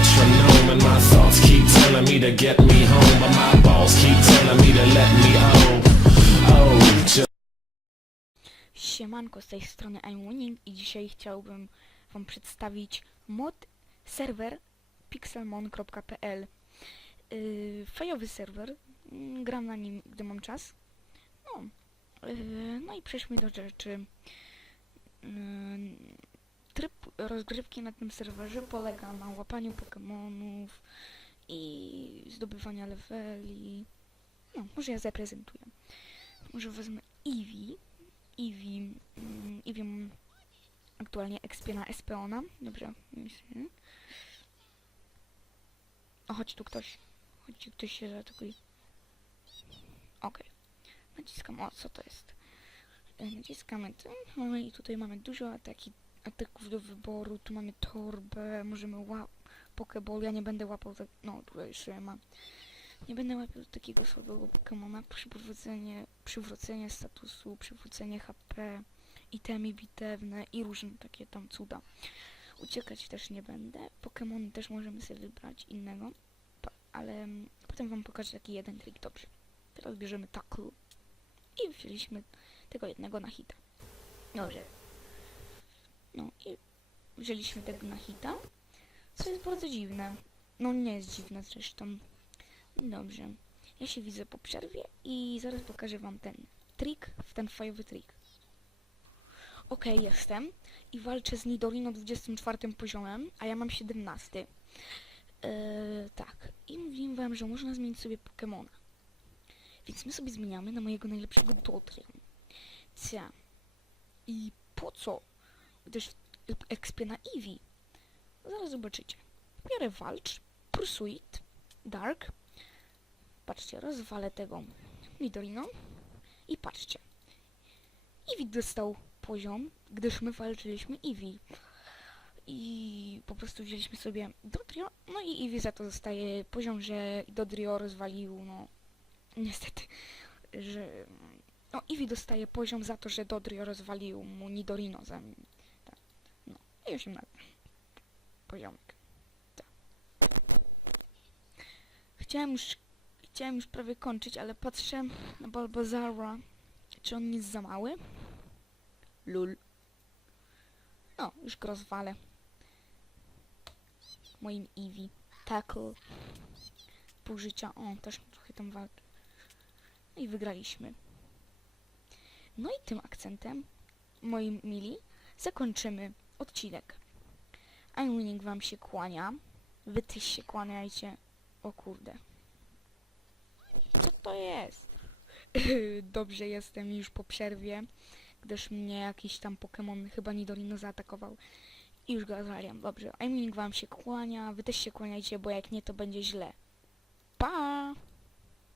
metronome And my thoughts keep telling me to get me home But my balls keep telling me to let me oh Siemanko, z tej strony I'm Winning i dzisiaj chciałbym wam przedstawić mod serwer pixelmon.pl yy, Fajowy serwer, mm, gram na nim, gdy mam czas. No, yy, no i przejdźmy do rzeczy. Yy, tryb rozgrywki na tym serwerze polega na łapaniu Pokemonów i zdobywaniu leveli. No, może ja zaprezentuję. Może wezmę Eevee. Eevee, mm, Eevee mam aktualnie expię na Espeona. Dobrze. O, chodź tu ktoś. Chodź tu ktoś się zaatakuje. Okej. Naciskam, o co to jest? E, Naciskamy tu. Mamy, I tutaj mamy dużo ataki, ataków do wyboru. Tu mamy torbę, możemy łap... Pokeball, ja nie będę łapał tak... No, tutaj jeszcze ma. Nie będę łapiał takiego słabego Pokemona. Przywrócenie, przywrócenie statusu, przywrócenie HP, itemy bitewne i różne takie tam cuda. Uciekać też nie będę. Pokemony też możemy sobie wybrać innego. Ale mm, potem wam pokażę taki jeden trik. Dobrze. Teraz bierzemy tackle. I wzięliśmy tego jednego na hita. Dobrze. Wzięliśmy tego na hita. Co jest bardzo dziwne. No nie jest dziwne zresztą. Dobrze. Ja się widzę po przerwie i zaraz pokażę wam ten trik, ten fajowy trik. Okej, jestem i walczę z Nidorino 24 poziomem, a ja mam 17. Eee, tak, i mówiłem wam, że można zmienić sobie Pokemona. Więc my sobie zmieniamy na mojego najlepszego Dodrian. Cia. I po co? Gdyż ekspię na Eevee. Zaraz zobaczycie. Biorę walcz, Pursuit, Dark, Patrzcie, rozwalę tego Midorino i patrzcie. Eevee dostał poziom, gdyż my walczyliśmy Eevee. I po prostu wzięliśmy sobie Dodrio, no i Eevee za to dostaje poziom, że Dodrio rozwalił, no niestety, że no Eevee dostaje poziom za to, że Dodrio rozwalił mu Nidorino za i 18 poziomek. Tak. Chciałem już Chciałem już prawie kończyć, ale patrzę na Balbazara. Czy on nie jest za mały? Lul. No, już go rozwalę. Moim Eevee. Tackle. Pół życia. O, też trochę tam walczy. No i wygraliśmy. No i tym akcentem, moim mili, zakończymy odcinek. I'm winning wam się kłania. Wy też się kłaniajcie. O kurde. Co to jest? Dobrze jestem już po przerwie, gdyż mnie jakiś tam Pokémon chyba Nidorino zaatakował. I już go zaliam. Dobrze, Aiming wam się kłania, wy też się kłaniajcie, bo jak nie to będzie źle. Pa!